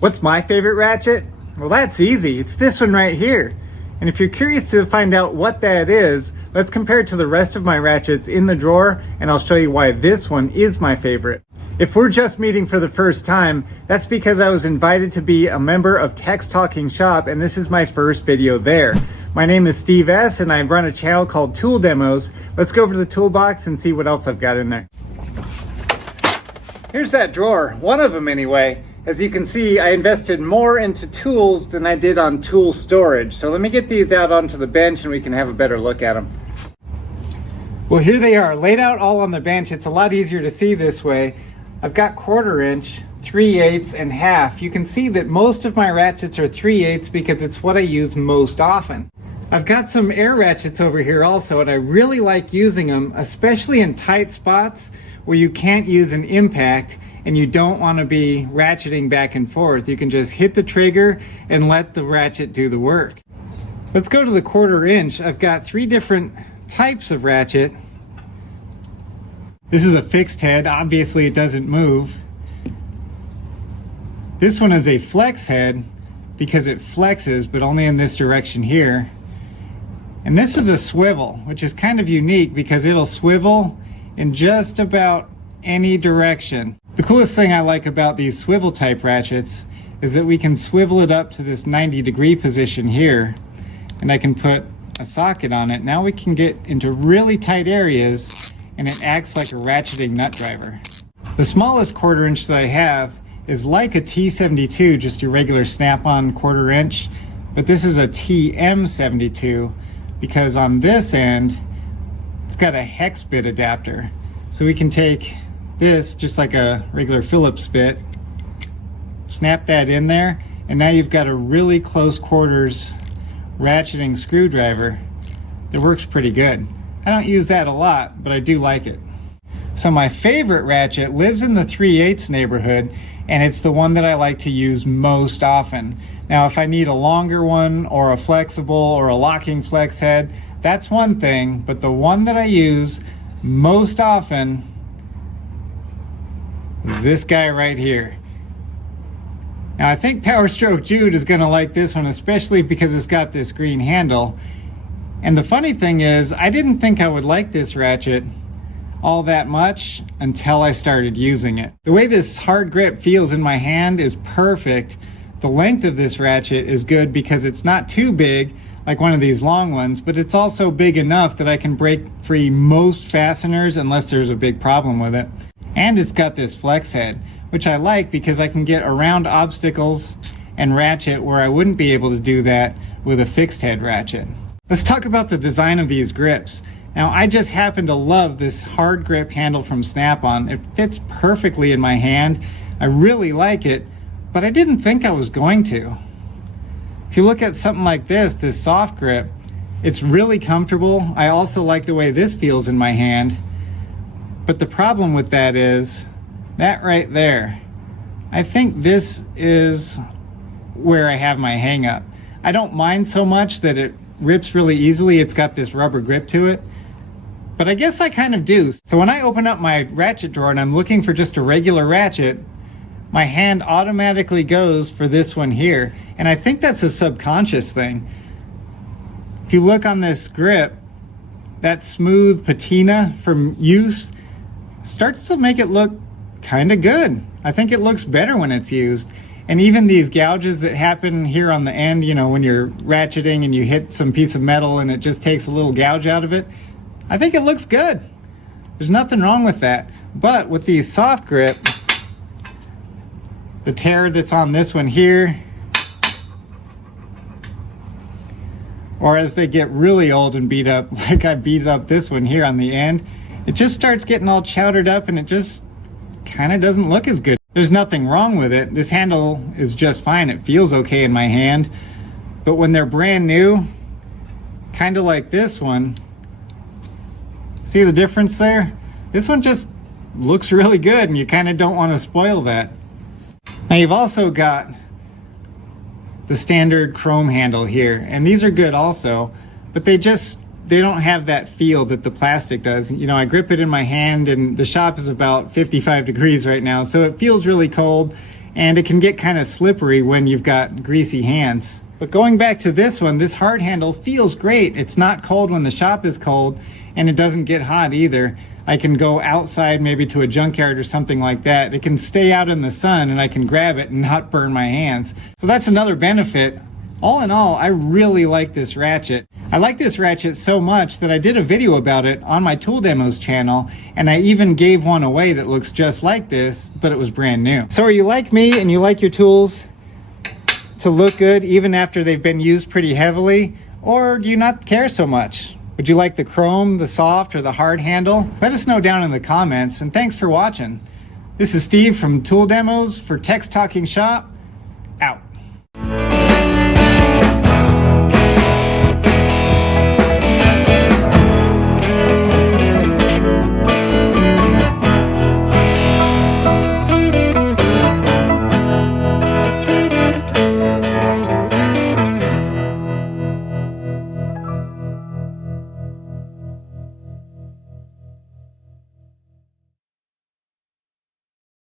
What's my favorite ratchet? Well, that's easy. It's this one right here. And if you're curious to find out what that is, let's compare it to the rest of my ratchets in the drawer, and I'll show you why this one is my favorite. If we're just meeting for the first time, that's because I was invited to be a member of Tech's Talking Shop, and this is my first video there. My name is Steve S, and I run a channel called Tool Demos. Let's go over to the toolbox and see what else I've got in there. Here's that drawer, one of them anyway. As you can see, I invested more into tools than I did on tool storage. So let me get these out onto the bench and we can have a better look at them. Well, here they are, laid out all on the bench. It's a lot easier to see this way. I've got 1/4 inch, 3/8, and half. You can see that most of my ratchets are 3/8 because it's what I use most often. I've got some air ratchets over here also, and I really like using them, especially in tight spots where you can't use an impact and you don't want to be ratcheting back and forth. You can just hit the trigger and let the ratchet do the work. Let's go to the 1/4 inch. I've got 3 different types of ratchet. This is a fixed head. Obviously it doesn't move. This one is a flex head because it flexes, but only in this direction here. And this is a swivel, which is kind of unique because it'll swivel in just about any direction. The coolest thing I like about these swivel type ratchets is that we can swivel it up to this 90-degree position here, and I can put a socket on it. Now we can get into really tight areas and it acts like a ratcheting nut driver. The smallest 1/4 inch that I have is like a T72, just your regular snap-on 1/4 inch, but this is a TM72 because on this end it's got a hex bit adapter. So we can take this just like a regular Phillips bit, snap that in there, and now you've got a really close quarters ratcheting screwdriver that works pretty good. I don't use that a lot, but I do like it. So my favorite ratchet lives in the 3/8 neighborhood, and it's the one that I like to use most often. Now if I need a longer one or a flexible or a locking flex head, that's one thing, but the one that I use most often is this guy right here. Now I think Power Stroke Jude is gonna like this one, especially because it's got this green handle. And the funny thing is, I didn't think I would like this ratchet all that much until I started using it. The way this hard grip feels in my hand is perfect. The length of this ratchet is good because it's not too big like one of these long ones, but it's also big enough that I can break free most fasteners unless there's a big problem with it. And it's got this flex head, which I like because I can get around obstacles and ratchet where I wouldn't be able to do that with a fixed head ratchet. Let's talk about the design of these grips. Now I just happen to love this hard grip handle from Snap-on. It fits perfectly in my hand. I really like it, but I didn't think I was going to. If you look at something like this soft grip, it's really comfortable. I also like the way this feels in my hand. But the problem with that is that right there. I think this is where I have my hang up. I don't mind so much that it rips really easily. It's got this rubber grip to it, but I guess I kind of do. So when I open up my ratchet drawer and I'm looking for just a regular ratchet, my hand automatically goes for this one here. And I think that's a subconscious thing. If you look on this grip, that smooth patina from use starts to make it look kind of good. I think it looks better when it's used. And even these gouges that happen here on the end, you know, when you're ratcheting and you hit some piece of metal and it just takes a little gouge out of it, I think it looks good. There's nothing wrong with that. But with these soft grip, the tear that's on this one here, or as they get really old and beat up, like I beat up this one here on the end, it just starts getting all chowdered up and it just kind of doesn't look as good. There's nothing wrong with it. This handle is just fine. It feels okay in my hand. But when they're brand new, kind of like this one, see the difference there? This one just looks really good and you kind of don't want to spoil that. Now you've also got the standard chrome handle here, and these are good also, but they don't have that feel that the plastic does. You know, I grip it in my hand and the shop is about 55 degrees right now, so it feels really cold, and it can get kind of slippery when you've got greasy hands. But going back to this one, this hard handle feels great. It's not cold when the shop is cold, and it doesn't get hot either. I can go outside maybe to a junkyard or something like that. It can stay out in the sun and I can grab it and not burn my hands. So that's another benefit. All in all, I really like this ratchet. I like this ratchet so much that I did a video about it on my Tool Demos channel, and I even gave one away that looks just like this, but it was brand new. So are you like me and you like your tools to look good even after they've been used pretty heavily? Or do you not care so much? Would you like the chrome, the soft, or the hard handle? Let us know down in the comments, and thanks for watching. This is Steve from Tool Demos for Text Talking Shop, out.